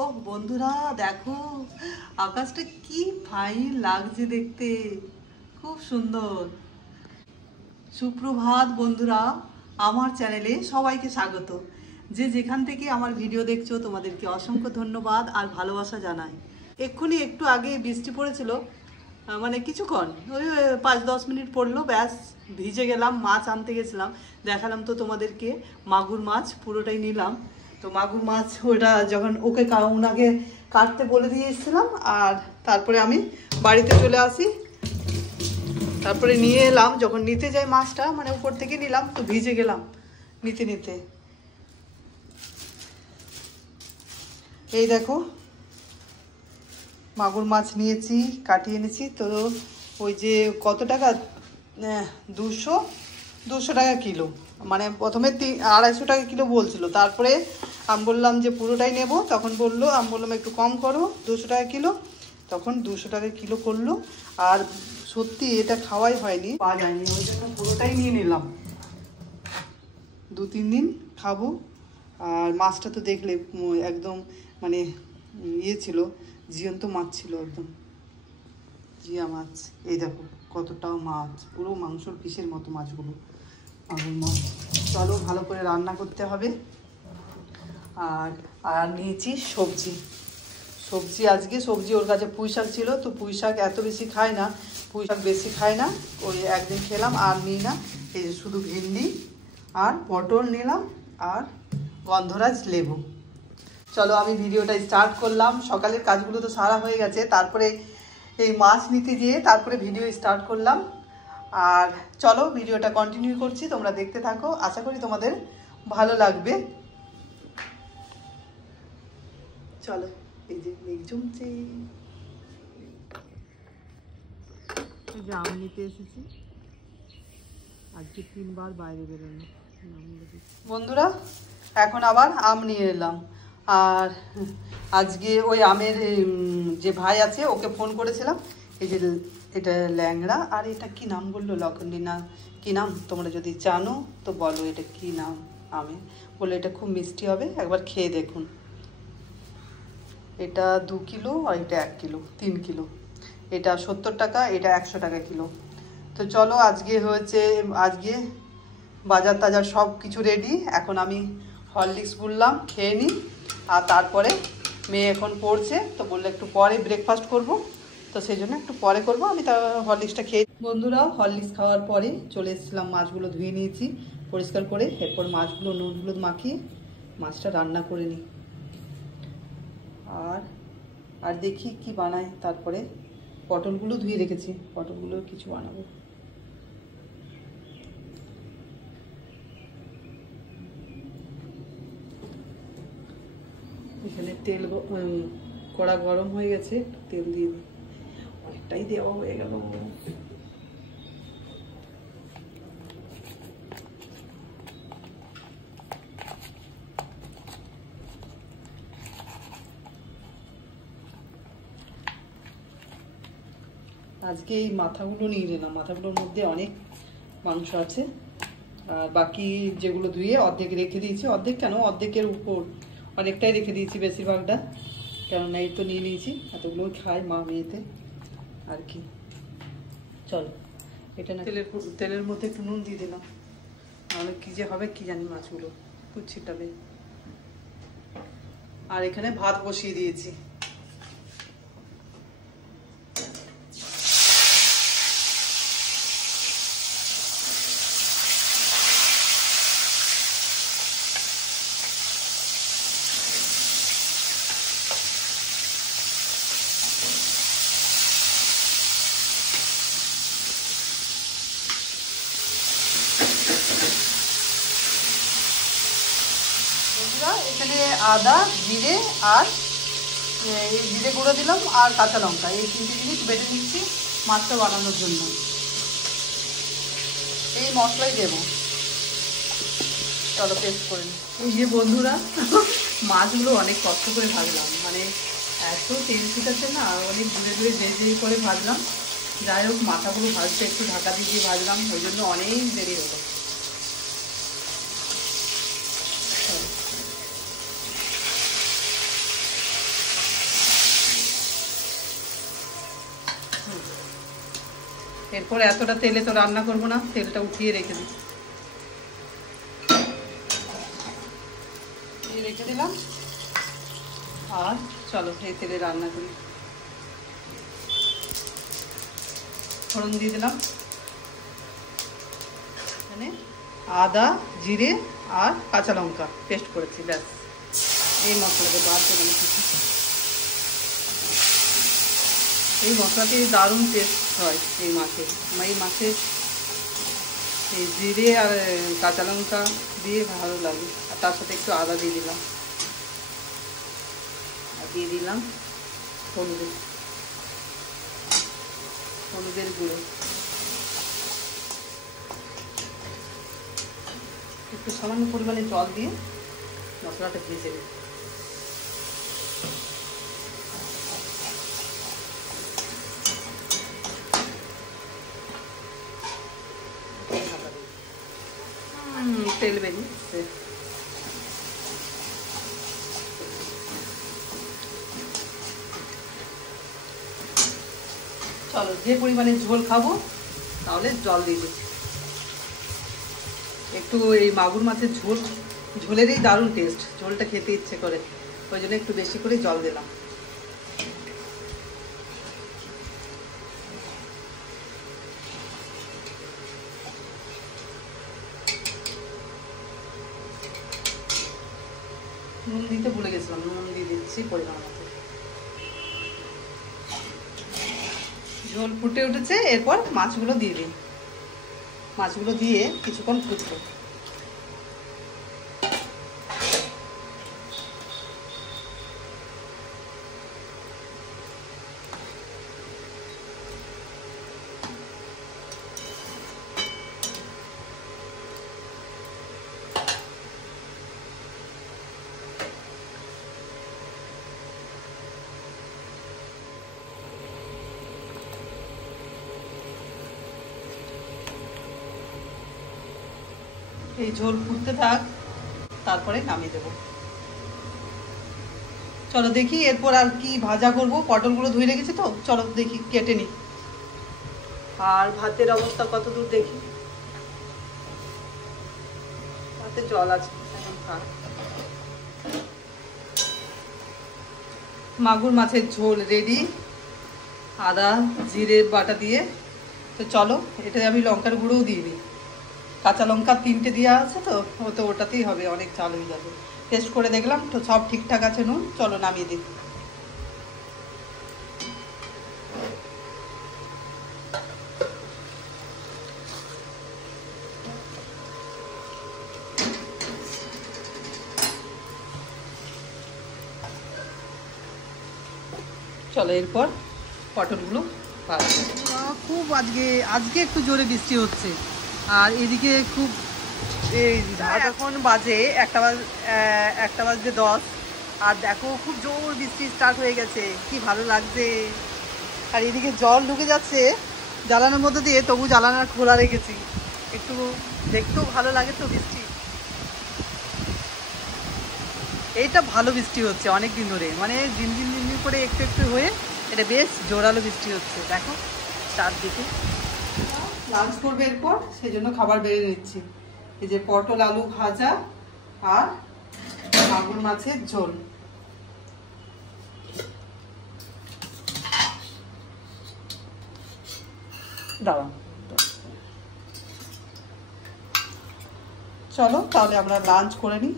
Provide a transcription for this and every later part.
ও বন্ধুরা দেখো আকাশটা কি ফাইন লাগছে দেখতে, খুব সুন্দর। সুপ্রভাত বন্ধুরা, আমার চ্যানেলে সবাইকে স্বাগত। যে যেখান থেকে আমার ভিডিও দেখছো তোমাদেরকে অসংখ্য ধন্যবাদ আর ভালোবাসা জানাই। এক্ষুনি একটু আগে বৃষ্টি পড়েছিল, মানে কিছুক্ষণ ওই 5-10 মিনিট পড়লো, ব্যাস ভিজে গেলাম। মাছ আনতে গেছিলাম, দেখালাম তো তোমাদেরকে, মাগুর মাছ পুরোটাই নিলাম। তো মাগুর মাছ ওটা যখন ওনাকে কাটতে বলে দিয়ে এসেছিলাম, আর তারপরে আমি বাড়িতে চলে আসি। তারপরে নিয়ে এলাম, যখন নিতে যাই মাছটা মানে উপর থেকে নিলাম, তো ভিজে গেলাম নিতে নিতে। এই দেখো মাগুর মাছ নিয়েছি, কাটিয়ে এনেছি। তো ওই যে কত টাকা, 200 টাকা কিলো, মানে প্রথমে 250 টাকা কিলো বলছিল। তারপরে আমি বললাম যে পুরোটাই নেব, তখন আমি বললাম একটু কম করো, 200 টাকা কিলো। তখন 200 টাকা কিলো করলো। আর সত্যি এটা খাওয়াই হয়নি, পাওয়া যায়নি, ওই জন্য পুরোটাই নিয়ে নিলাম। 2-3 দিন খাবো। আর মাছটা তো দেখলে একদম মানে ইয়ে ছিল, জিয়ন্ত মাছ ছিল, একদম জিয়া মাছ। এই দেখো কতটাও মাছ, পুরো মাংসর পিসের মতো মাছগুলো, মাগুর মাছ। চলো ভালো করে রান্না করতে হবে। আর নিয়েছি সবজি আজকে সবজি ওর কাছে পুঁই শাক ছিল, তো পুঁই শাক এত বেশি খায় না, পুঁই শাক বেশি খায় না, ওই একদিন খেলাম আর নিই না। এই যে শুধু ভেন্ডি আর পটল নিলাম আর গন্ধরাজ লেবু। চলো আমি ভিডিওটা স্টার্ট করলাম। সকালের কাজগুলো তো সারা হয়ে গেছে, তারপরে এই মাছ নিতে গিয়ে তারপরে ভিডিও স্টার্ট করলাম। আর চলো ভিডিওটা কন্টিনিউ করছি, তোমরা দেখতে থাকো, আশা করি তোমাদের ভালো লাগবে। চলো, এই যে মেঘ জমছে, আম নিতে এসেছি। আজকে 3 বার বাইরে বেরোনো বন্ধুরা, এখন আবার আম নিয়ে এলাম। আর আজকে ওই আমের যে ভাই আছে ওকে ফোন করেছিলাম। এই যে এটা ল্যাংড়া, আর এটা কি নাম বললো, লখন্ডী না কি নাম, তোমরা যদি জানো তো বলো এটা কি নাম। আমি বললো এটা খুব মিষ্টি হবে, একবার খেয়ে দেখুন। এটা 2 কিলো আর এটা 1 কিলো, 3 কিলো। এটা 70 টাকা, এটা 100 টাকা কিলো। তো চলো আজকে বাজার টাজার সব কিছু রেডি। এখন আমি হরলিক্স গুললাম, খেয়ে নিই। আর তারপরে মেয়ে এখন পড়ছে, তো বললে একটু পরে ব্রেকফাস্ট করব, তো সেই জন্য একটু পরে করব। আমি তা হরলিক্সটা খেয়ে, বন্ধুরা হরলিক্স খাওয়ার পরে চলে এসেছিলাম, মাছগুলো ধুয়ে নিয়েছি পরিষ্কার করে। এরপর মাছগুলো নুন হলুদ মাখিয়ে মাছটা রান্না করে নিই। আর দেখি কি বানাই। তারপরে পটলগুলো ধুয়ে রেখেছি, পটলগুলো কিছু বানাবো। এখানে তেল, কড়া গরম হয়ে গেছে, তেল দিয়ে দিই। অনেকটাই দেওয়া হয়ে গেল। আজকে এই মাথাগুলো নিয়ে নিলাম, মাথাগুলোর মধ্যে অনেক মাংস আছে। আর বাকি যেগুলো ধুয়ে অর্ধেক রেখে দিয়েছি, অর্ধেক কেন, অর্ধেকের উপর অনেকটাই রেখে দিয়েছি, বেশিরভাগটা। কেননা এই তো নিয়ে নিয়েছি, এতগুলোই খাই মা মেয়েতে আর কি। চলো এটা না, তেলের মধ্যে একটু নুন দিয়ে দিলাম, নাহলে কী যে হবে কি জানি, মাছগুলো কুচিটাবে। আর এখানে ভাত বসিয়ে দিয়েছি। এখানে আদা, জিরে আর জিরে গুঁড়ো দিলাম, আর কাঁচা লঙ্কা, এই 3টে জিনিস বেটে নিচ্ছি মাছটা বানানোর জন্য। এই মশলাই দেবো, চলো পেস্ট করে নিই। এই যে বন্ধুরা মাছগুলো অনেক কষ্ট করে ভাজলাম, মানে এত তেল ছিটাচ্ছে না, অনেক দূরে দূরে দেরি করে ভাজলাম। যাই হোক মাথাগুলো ভাজতে একটু ঢাকা দিয়ে ভাজলাম, ওই জন্য অনেক দেরি হলো। এরপর এতটা তেলে তো রান্না করবো না, তেলটা উঠিয়ে রেখে দিই, রেখে দিলাম। আর চলো এই তেলে রান্না করি। ফোড়ন দিয়ে দিলাম, মানে আদা জিরে আর কাঁচা লঙ্কা পেস্ট করেছি, ব্যাস। এই মশলাটা বাদ দিলাম কিছু। এই মশলাতে দারুণ টেস্ট হয় এই মাছের। এই মাছের এই জিরে আর কাঁচা লঙ্কা দিয়ে ভালো লাগে। আর তার সাথে একটু আদা দিয়ে দিলাম, আর দিয়ে দিলাম হলুদের গুঁড়ো, একটু সামান্য পরিমাণে জল দিয়ে মশলাটা ভেজে দিই। তেল বেরিয়েছে। চলো যে পরিমাণে ঝোল খাবো তাহলে জল দিয়ে দিই একটু। এই মাগুর মাছের ঝোলেরই দারুণ টেস্ট, ঝোলটা খেতে ইচ্ছে করে, ওই জন্য একটু বেশি করে জল দিলাম। নুন দিতে ভুলে গেছিলাম, নুন দিয়ে দিচ্ছি পরিমাণ মতো। ঝোল ফুটে উঠেছে, এরপর মাছগুলো দিয়ে দিই। মাছগুলো দিয়ে কিছুক্ষণ ফুটবো। এই ঝোল ফুটতে থাক, তারপরে নামিয়ে দেবো। চলো দেখি এরপর আর কি ভাজা করব। পটলগুলো ধুয়ে রেখেছি তো, চলো দেখি কেটে নিই। আর ভাতের অবস্থা কত দূর দেখি। ভাতে জল আছে, এখন থাক। মাগুর মাছের ঝোল রেডি, আদা জিরে বাটা দিয়ে। তো চলো এটা আমি লঙ্কার গুঁড়োও দিয়ে দিই। কাঁচা লঙ্কা 3টে দেওয়া আছে তো, ওটাতেই হবে, অনেক ঝাল হয়ে যাবে। টেস্ট করে দেখলাম তো সব ঠিকঠাক আছে নুন। চলো নামিয়ে দিই। চলো এরপর পটলগুলো ভাজবো। খুব আজকে একটু জোরে বৃষ্টি হচ্ছে, আর এদিকে খুব এখন বাজে 1:10, আর দেখো খুব জোর বৃষ্টি স্টার্ট হয়ে গেছে, কি ভালো লাগছে। আর এদিকে জল ঢুকে যাচ্ছে জ্বালানোর মধ্যে দিয়ে, তবু জ্বালানা খোলা রেখেছি, একটু দেখতেও ভালো লাগে তো বৃষ্টি। এইটা ভালো বৃষ্টি হচ্ছে অনেক দিন ধরে, মানে দিন দিন করে একটু একটু হয়ে এটা বেশ জোরালো বৃষ্টি হচ্ছে। দেখো চারদিকে। লাঞ্চ করবে এরপর, সেই জন্য খাবার বেড়ে নিচ্ছি। এই যে পটল আলু ভাজা আর মাগুর মাছের ঝোল। দাঁড়াও, চলো তাহলে আমরা লাঞ্চ করে নিই,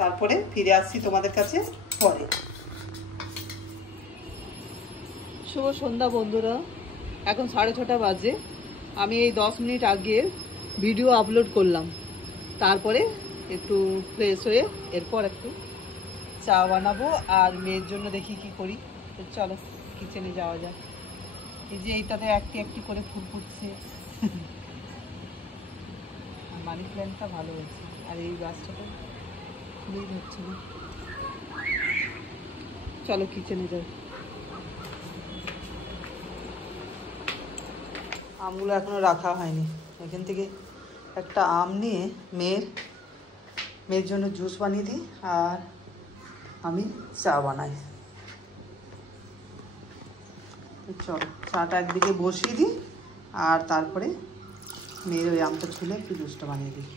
তারপরে ফিরে আসছি তোমাদের কাছে পরে। শুভ সন্ধ্যা বন্ধুরা, এখন 6:30 বাজে। আমি এই 10 মিনিট আগে ভিডিও আপলোড করলাম, তারপরে একটু ফ্রেশ হয়ে এরপর একটু চা বানাবো। আর মেয়ের জন্য দেখি কি করি। তো চলো কিচেনে যাওয়া যাক। এই যে এইটাতে একটি করে ফুল ফুটছে, মানি প্ল্যান্টটা ভালো হয়েছে, আর এই গাছটাতে ফুলই ধরছে না। চলো কিচেনে যাই। আমগুলো এখনো রাখা হয়নি, এখান থেকে একটা আম নিয়ে মেয়ের জন্য জুস বানিয়ে দিই, আর আমি চা বানাই। চলো চাটা একদিকে বসিয়ে দিই, আর তারপরে মেয়ের ওই আমটা ছুলে একটু জুসটা বানিয়ে দিই।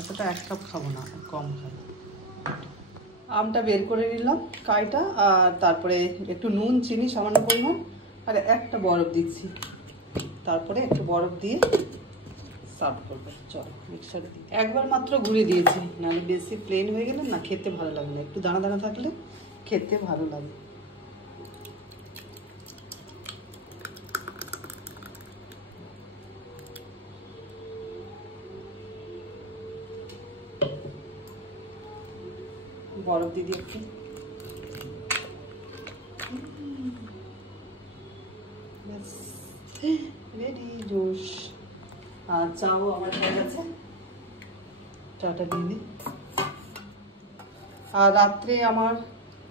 এতটা 1 কাপ খাবো না, কম খাবো। আমটা বের করে নিলাম কাইটা, আর তারপরে একটু নুন চিনি সামান্য পরিমাণ, আর একটা বরফ দিচ্ছি। তারপরে একটু বরফ দিয়ে সার্ভ করবো। চলো মিক্সারে দিই। একবার মাত্র ঘুরে দিয়েছি, নাহলে বেশি প্লেন হয়ে গেলে না খেতে ভালো লাগে না, একটু দানা দানা থাকলে খেতে ভালো লাগে। বরফ দিয়ে দিই একটু। Ready juice. আর চাও আমার হয়ে গেছে, চাটা দিয়ে দিই। আর রাত্রে আমার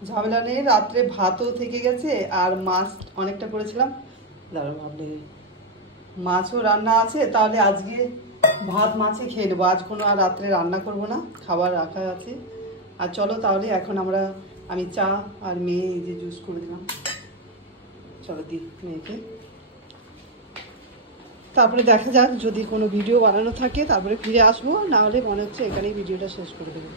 ঝামেলা নেই, রাত্রে ভাতও থেকে গেছে, আর মাছ অনেকটা করেছিলাম, দাঁড়াও ভাবলে মাছও রান্না আছে। তাহলে আজকে ভাত মাছে খেয়ে নেবো, আজ কোনো আর রাত্রে রান্না করব না, খাবার রাখা আছে। আর চলো তাহলে এখন আমি চা আর মেয়ে এই যে জুস করে দিলাম, চলো দিই মেয়েকে। তারপরে দেখা যাক, যদি কোনো ভিডিও বানানো থাকে তারপরে ফিরে আসবো, না হলে মনে হচ্ছে এখানেই ভিডিওটা শেষ করে দেবো।